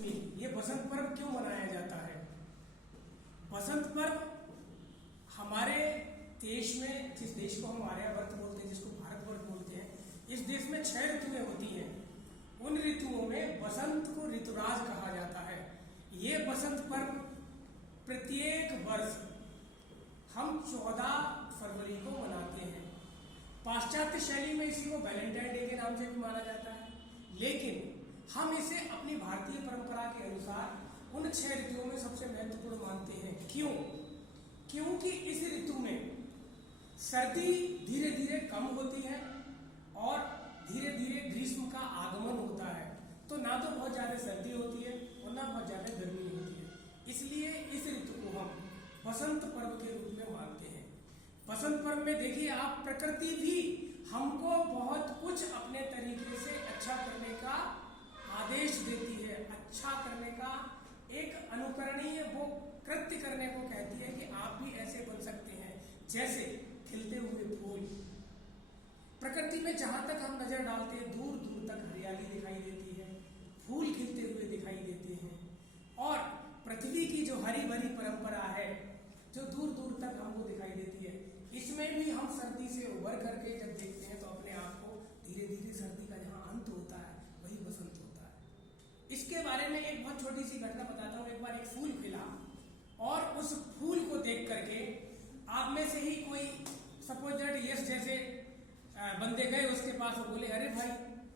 पंचमी, ये बसंत पर्व क्यों मनाया जाता है? बसंत पर्व हमारे देश में, जिस देश को हम आर्यावर्त बोलते हैं, जिसको भारतवर्ष बोलते हैं, इस देश में 6 ऋतुएं होती हैं। उन ऋतुओं में बसंत को ऋतुराज कहा जाता है। ये बसंत पर्व प्रत्येक वर्ष हम 14 फरवरी को मनाते हैं। पाश्चात्य शैली में इसी को वैलेंटाइन डे के नाम से भी माना जाता है, लेकिन हम इसे अपनी भारतीय परंपरा के अनुसार उन 6 ऋतुओं में सबसे महत्वपूर्ण मानते हैं। क्यों? क्योंकि इस ऋतु में सर्दी धीरे धीरे कम होती है और धीरे धीरे ग्रीष्म का आगमन होता है। तो ना तो बहुत ज्यादा सर्दी होती है और ना बहुत ज्यादा गर्मी होती है, इसलिए इस ऋतु को हम बसंत पर्व के रूप में मानते हैं। बसंत पर्व में देखिए आप, प्रकृति भी हमको बहुत कुछ अपने तरीके से अच्छा करने का आदेश देती है, अच्छा करने का एक अनुकरणीय वो कृत्य करने को कहती है कि आप भी ऐसे बन सकते हैं। जैसे खिलते हुए फूल, प्रकृति में जहां तक हम नजर डालते हैं दूर दूर तक हरियाली दिखाई देती है, फूल खिलते हुए दिखाई देते हैं, और पृथ्वी की जो हरी भरी परंपरा है जो दूर दूर तक हमको दिखाई देती है, इसमें भी हम सर्दी से उबर करके जब देखते हैं तो अपने आप को धीरे धीरे सर्दी का जहां अंत होता है वही बसंत होता है। इसके बारे में एक बहुत छोटी सी घटना बताता हूँ। एक बार एक फूल खिला और उस फूल को देख करके आप में से ही कोई सपोज दैट यस जैसे बंदे गए उसके पास और बोले, अरे भाई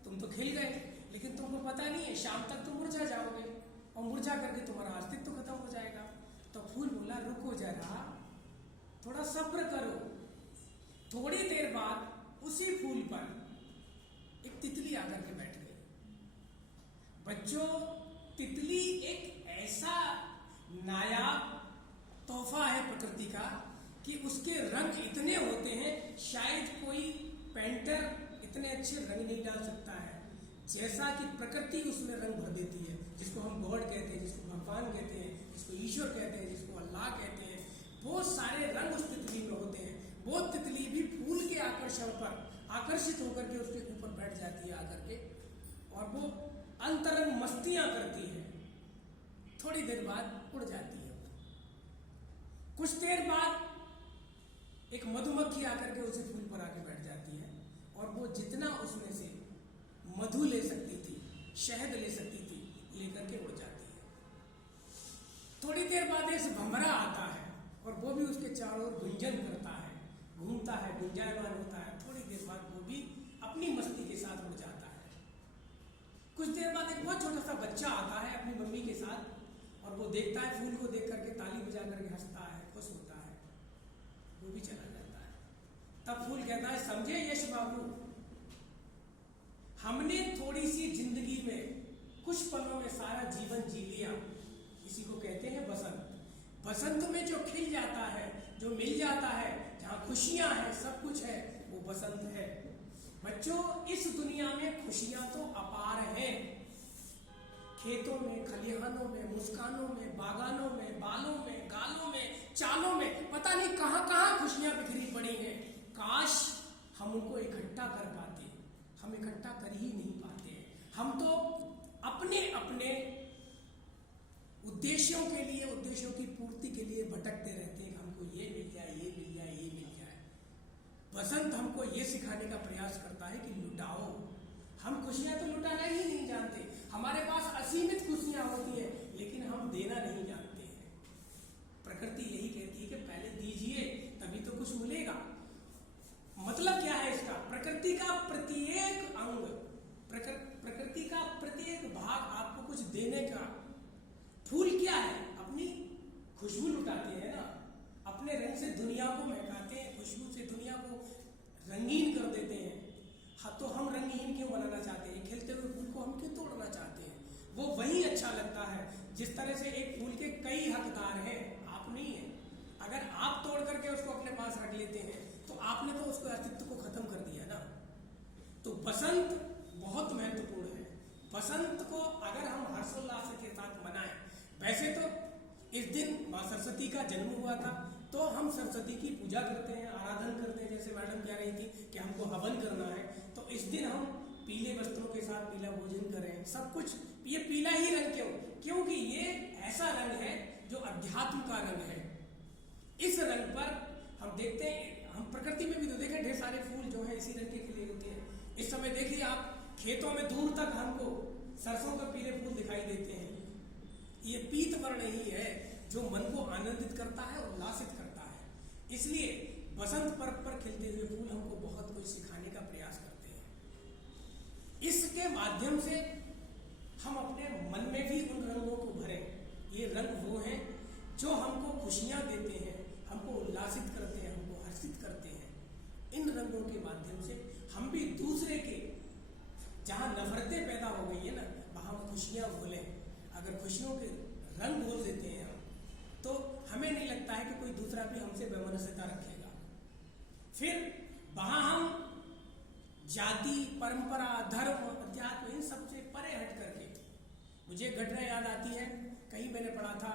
तुम तो खिल गए, लेकिन तुमको पता नहीं है शाम तक तुम मुरझा जाओगे और मुरझा करके तुम्हारा अस्तित्व तो खत्म हो जाएगा। तो फूल बोला, रुको जरा, थोड़ा सब्र करो। थोड़ी देर बाद उसी फूल पर एक तितली आकर के बैठ गई। बच्चों, तितली एक ऐसा नायाब तोहफा है प्रकृति का कि उसके रंग इतने होते हैं, शायद कोई पेंटर इतने अच्छे रंग नहीं डाल सकता है जैसा कि प्रकृति उसमें रंग भर देती है। जिसको हम गॉड कहते हैं, जिसको भगवान कहते हैं, जिसको ईश्वर कहते हैं, जिसको अल्लाह कहते हैं, बहुत सारे रंग उस तितली में होते हैं। वो तितली भी फूल के आकर्षण पर आकर्षित होकर के उसके ऊपर बैठ जाती है आकर के, और वो अंतरंग मस्तियां करती है। थोड़ी देर बाद उड़ जाती है। कुछ देर बाद एक मधुमक्खी आकर के उसी फूल पर आके बैठ जाती है, और वो जितना उसमें से मधु ले सकती थी, शहद ले सकती थी, लेकर के उड़ जाती है। थोड़ी देर बाद एक भंवरा आता है और वो भी उसके चारों ओर गुंजन करता है, घूमता है, गुंजायमान होता है। थोड़ी देर बाद वो भी अपनी मस्ती के साथ उड़ जाता है। कुछ देर बाद एक बहुत छोटा सा बच्चा आता है अपनी मम्मी के साथ, और वो देखता है फूल को देख करके, ताली बजा करके हंसता है, खुश होता है, वो भी चला जाता है। तब फूल कहता है, समझे यश बाबू, हमने थोड़ी सी जिंदगी में कुछ पलों में सारा जीवन जी लिया, इसी को कहते हैं बसंत। बसंत में जो खिल जाता है, जो मिल जाता है, जहां खुशियां हैं, सब कुछ है, वो बसंत है। बच्चों, इस दुनिया में खुशियां तो अपार हैं। खेतों में, खलिहानों में, मुस्कानों में, बागानों में, बालों में, गालों में, चालों में, पता नहीं कहां कहां खुशियां बिखरी पड़ी हैं। काश हम उनको इकट्ठा कर पाते, हम इकट्ठा कर ही नहीं पाते हैं। हम तो अपने अपने उद्देश्यों के लिए, उद्देश्यों की पूर्ति के लिए भटकते रहते हैं। हमको ये मिल जाए, ये मिल जाए, ये मिल जाए। बसंत हमको ये सिखाने का प्रयास करता है कि लुटाओ। हम खुशियां तो लुटाना ही नहीं जानते, हमारे पास असीमित खुशियां होती हैं, लेकिन हम देना नहीं जानते हैं। प्रकृति यही कहती है कि पहले दीजिए तभी तो कुछ मिलेगा। मतलब क्या है इसका? प्रकृति का प्रत्येक अंग, प्रकृति का प्रत्येक भाग आपको कुछ देने का। फूल क्या है? अपनी खुशबू लुटाते हैं ना, अपने रंग से दुनिया को महकाते हैं, खुशबू से दुनिया को रंगीन कर देते हैं। हाँ, तो हम रंगीन क्यों बनाना चाहते हैं? खिलते हुए फूल को हम क्यों तोड़ना चाहते हैं? वो वही अच्छा लगता है जिस तरह से एक फूल के कई हकदार हैं, आप नहीं है। अगर आप तोड़ करके उसको अपने पास रख लेते हैं तो आपने तो उसको अस्तित्व को खत्म कर दिया ना। तो बसंत बहुत महत्वपूर्ण है। बसंत को अगर हम हर्षोल्लास के साथ मनाएं, वैसे तो इस दिन माँ सरस्वती का जन्म हुआ था, तो हम सरस्वती की पूजा करते हैं, आराधन करते हैं। जैसे मैडम कह रही थी कि हमको हवन करना है, तो इस दिन हम पीले वस्त्रों के साथ पीला भोजन करें। सब कुछ ये पीला ही रंग क्यों? ऐसा रंग है जो अध्यात्म का रंग है। इस रंग पर हम देखते हैं, हम प्रकृति में भी तो देखें ढेर सारे फूल जो है इसी रंग के खिले होते हैं। इस समय देखिए आप खेतों में दूर तक हमको सरसों के पीले फूल दिखाई देते हैं। ये पीत वर्ण ही है जो मन को आनंदित करता है और उल्लासित करता है। इसलिए बसंत पर्व पर खिलते हुए फूल हमको बहुत कुछ सिखाने का प्रयास करते हैं। इसके माध्यम से हम अपने मन में भी उन रंगों को भरें। ये रंग वो हैं जो हमको खुशियां देते हैं, हमको उल्लासित करते हैं, हमको हर्षित करते हैं। इन रंगों के माध्यम से हम भी दूसरे के जहां नफरतें पैदा हो गई है ना, वहां खुशियां बोलें। अगर खुशियों के रंग बोल देते हैं हम, तो हमें नहीं लगता है कि कोई दूसरा भी हमसे वैमनस्यता रखेगा। फिर वहां हम जाति, परंपरा, धर्म, अध्यात्म इन सबसे परे हट करके, मुझे घटना याद आती है, कहीं मैंने पढ़ा था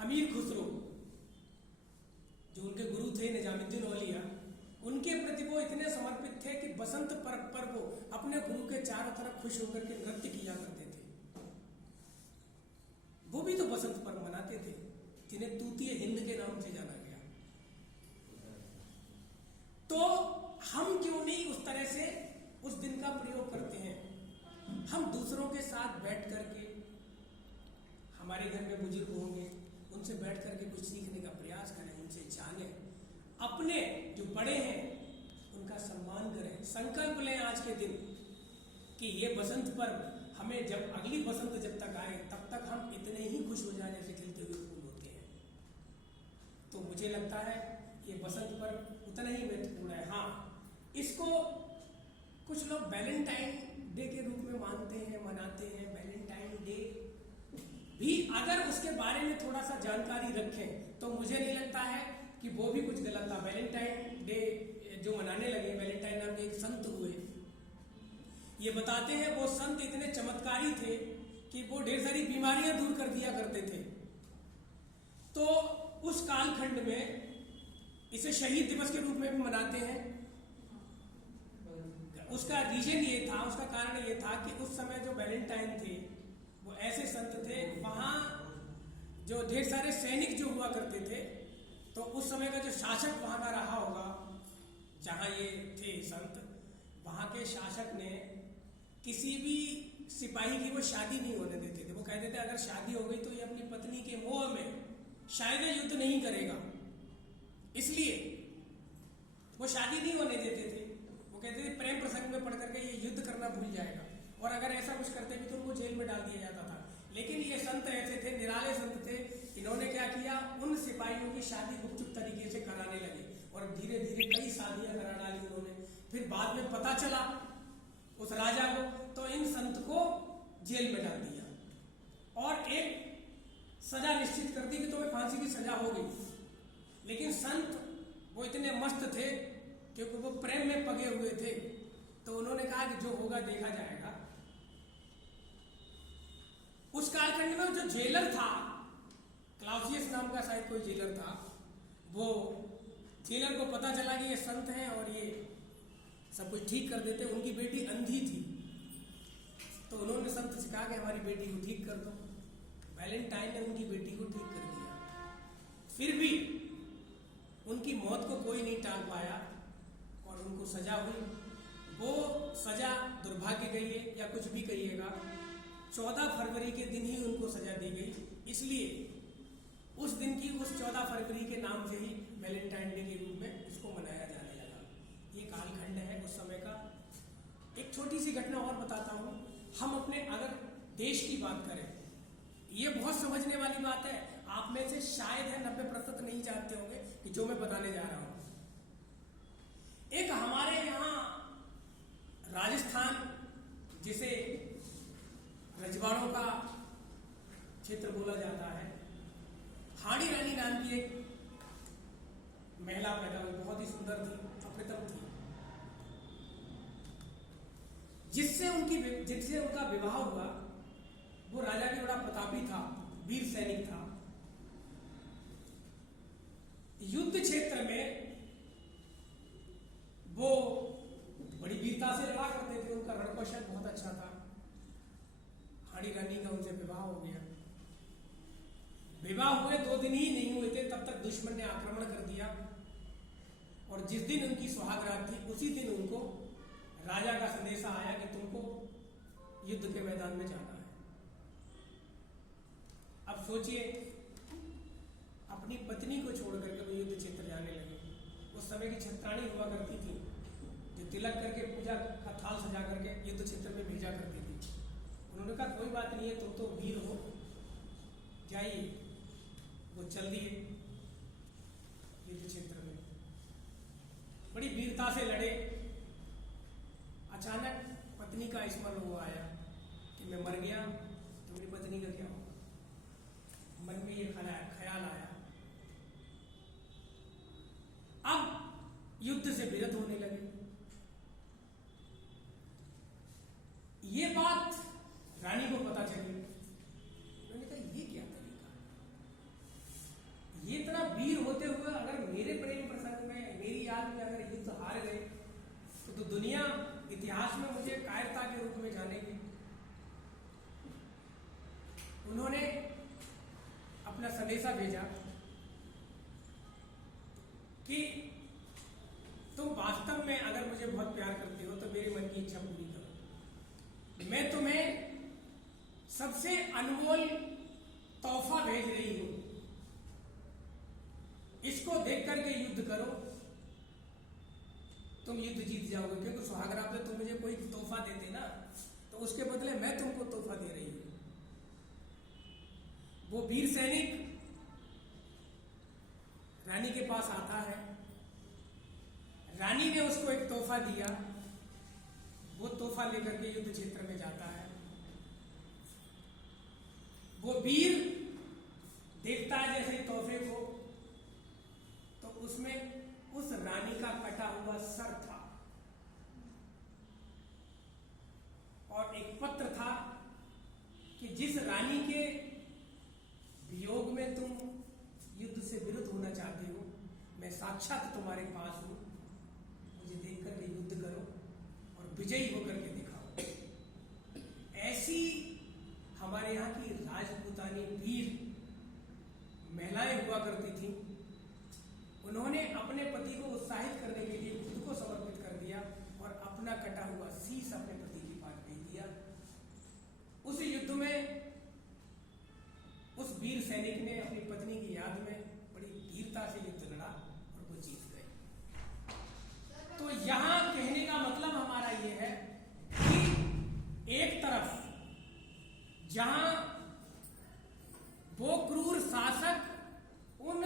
अमीर खुसरो जो उनके गुरु थे निजामुद्दीन औलिया, उनके प्रति वो इतने समर्पित थे कि बसंत पर्व पर वो अपने गुरु के चारों तरफ खुश होकर के नृत्य किया करते थे। वो भी तो बसंत पर्व मनाते थे, जिन्हें तूतीय हिंद के नाम से जाना गया। तो हम क्यों नहीं उस तरह से उस दिन का प्रयोग करते हैं? हम दूसरों के साथ बैठ करके, हमारे घर में बुजुर्ग होंगे, उनसे बैठ करके कुछ सीखने का प्रयास करें, उनसे जानें, अपने जो बड़े हैं उनका सम्मान करें। संकल्प लें आज के दिन कि ये बसंत पर्व हमें जब अगली बसंत जब तक आए तब तक हम इतने ही खुश हो जाए जैसे खिलते हुए फूल होते हैं। तो मुझे लगता है ये बसंत पर्व उतना ही महत्वपूर्ण है। हाँ, इसको कुछ लोग वैलेंटाइन डे के रूप में मानते हैं, मनाते हैं। वैलेंटाइन डे भी अगर उसके बारे में थोड़ा सा जानकारी रखें तो मुझे नहीं लगता है कि वो भी कुछ गलत था। वैलेंटाइन डे जो मनाने लगे, वैलेंटाइन नाम के एक संत हुए, ये बताते हैं वो संत इतने चमत्कारी थे कि वो ढेर सारी बीमारियां दूर कर दिया करते थे। तो उस कालखंड में इसे शहीद दिवस के रूप में भी मनाते हैं। उसका रीजन ये था, उसका कारण ये था कि उस समय जो वैलेंटाइन थे वो ऐसे संत थे, वहां जो ढेर सारे सैनिक जो हुआ करते थे, तो उस समय का जो शासक वहां का रहा होगा जहां ये थे संत, वहां के शासक ने किसी भी सिपाही की वो शादी नहीं होने देते थे। वो कहते थे अगर शादी हो गई तो ये अपनी पत्नी के मोह में शायद युद्ध नहीं करेगा, इसलिए वो शादी नहीं होने देते थे। वो कहते थे प्रेम प्रसंग में पढ़ करके ये युद्ध करना भूल जाएगा, और अगर ऐसा कुछ करते भी तो उनको जेल में डाल दिया जाता था। लेकिन ये संत ऐसे थे, निराले संत थे, इन्होंने क्या किया, उन सिपाहियों की शादी गुपचुप तरीके से कराने लगे और धीरे धीरे कई शादियां करा डाली उन्होंने। फिर बाद में पता चला उस राजा को, तो इन संत को जेल में डाल दिया और एक सजा निश्चित कर दी कि तुम्हें फांसी की सजा होगी। लेकिन संत वो इतने मस्त थे क्योंकि वो प्रेम में पगे हुए थे, तो उन्होंने कहा कि जो होगा देखा जाएगा। उस कालखंड में जो जेलर था, क्लाउसियस नाम का शायद कोई जेलर था, वो जेलर को पता चला कि ये संत हैं और ये सब कुछ ठीक कर देते। उनकी बेटी अंधी थी, तो उन्होंने संत से कहा कि हमारी बेटी को ठीक कर दो। वैलेंटाइन ने उनकी बेटी को ठीक कर दिया। फिर भी उनकी मौत को कोई नहीं टाल पाया और उनको सजा हुई। वो सजा दुर्भाग्य कहिए या कुछ भी कहिएगा, 14 फरवरी के दिन ही उनको सजा दी गई। इसलिए उस दिन की, उस 14 फरवरी के नाम से ही वैलेंटाइन डे के रूप में इसको मनाया जाने लगा। ये कालखंड है उस समय का। एक छोटी सी घटना और बताता हूँ। हम अपने अगर देश की बात करें, ये बहुत समझने वाली बात है, आप में से शायद है 90% नहीं जानते होंगे कि जो मैं बताने जा रहा हूं। एक हमारे यहाँ राजस्थान, जिसे रजवाड़ों का क्षेत्र बोला जाता है, हाड़ी रानी नाम की एक महिला पैदा हुई, बहुत ही सुंदर थी, अप्रतिम थी, जिससे उनका विवाह हुआ। वो राजा भी बड़ा प्रतापी था, वीर सैनिक था। युद्ध क्षेत्र में वो बड़ी वीरता से लड़ा करते थे, उनका रणकौशल बहुत अच्छा था। हाड़ी रानी का उनसे विवाह हो गया। विवाह हुए 2 दिन ही नहीं हुए थे तब तक दुश्मन ने आक्रमण कर दिया, और जिस दिन उनकी सुहाग रात थी उसी दिन उनको राजा का संदेशा आया कि तुमको युद्ध के मैदान में जाना है। अब सोचिए, अपनी पत्नी को छोड़ करके वो युद्ध क्षेत्र जाने लगे। उस समय की छत्राणी हुआ करती थी जो तिलक करके पूजा का थाल सजा करके युद्ध क्षेत्र में भेजा करती थी। उन्होंने कहा कोई बात नहीं है, तुम तो वीर हो, जाइए। वो चल दिए युद्ध क्षेत्र में, बड़ी वीरता से लड़े। अचानक पत्नी का स्मरण हुआ आया कि मैं मर गया तो मेरी पत्नी का क्या होगा। मन में ये ख्याल आया। अब युद्ध से विरत होने लगे। ये बात रानी को पता चली। उन्होंने कहा ये क्या तरीका, ये इतना वीर होते हुए अगर मेरे प्रेम प्रसंग में, मेरी याद में अगर युद्ध हार गए तो दुनिया इतिहास में मुझे कायरता के रूप में जानेगी। उन्होंने अपना संदेशा भेजा कि तुम वास्तव में अगर मुझे बहुत प्यार करते हो तो मेरे मन की इच्छा पूरी करो। मैं तुम्हें सबसे अनमोल तोहफा भेज रही हूं, इसको देख करके युद्ध करो, तुम युद्ध जीत जाओगे। क्योंकि सुहागरात में तुम मुझे कोई तोहफा देते ना, तो उसके बदले मैं तुमको तोहफा दे रही हूं। वो वीर सैनिक रानी के पास आता है। रानी ने उसको एक तोहफा दिया। वो तोहफा लेकर के युद्ध क्षेत्र में जाता है। वो वीर देखता है जैसे तोहफे को, तो उसमें उस रानी का कटा हुआ सर था और एक पत्र था कि जिस रानी के वियोग में तुम युद्ध से विरुद्ध होना चाहते हो, मैं साक्षात तुम्हारे पास हूं, मुझे देख करके युद्ध करो और विजयी होकर के दिखाओ। ऐसी हमारे यहाँ की राजपूतानी वीर महिलाएं हुआ करती थी। उन्होंने अपने पति को उत्साहित करने के लिए खुद को समर्पित कर दिया और अपना कटा हुआ शीश अपने पति के पास भेज दिया। उस युद्ध में उस वीर सैनिक ने अपनी पत्नी की याद में बड़ी वीरता से युद्ध लड़ा और वो जीत गए। तो यहां कहने का मतलब हमारा ये है कि एक तरफ जहां वो क्रूर शासक उन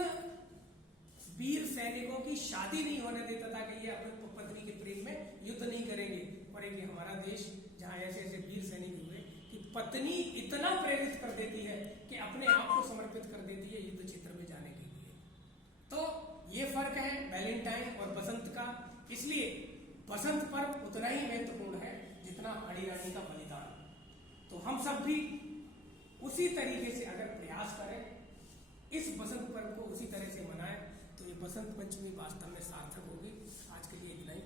वीर सैनिकों की शादी नहीं होने देता था कि ये अपनी पत्नी के प्रेम में युद्ध नहीं करेंगे, और एक हमारा देश जहां ऐसे ऐसे वीर सैनिक हुए कि पत्नी इतना प्रेरित कर देती है कि अपने आप को समर्पित कर देती है युद्ध क्षेत्र में जाने के लिए। तो ये फर्क है वैलेंटाइन और बसंत का। इसलिए बसंत पर्व उतना ही महत्वपूर्ण है जितना आड़ी रानी का बलिदान। तो हम सब भी उसी तरीके से अगर प्रयास करें, इस बसंत पर्व को उसी तरह से मनाएं, तो ये बसंत पंचमी वास्तव में सार्थक होगी। आज के लिए इतना ही।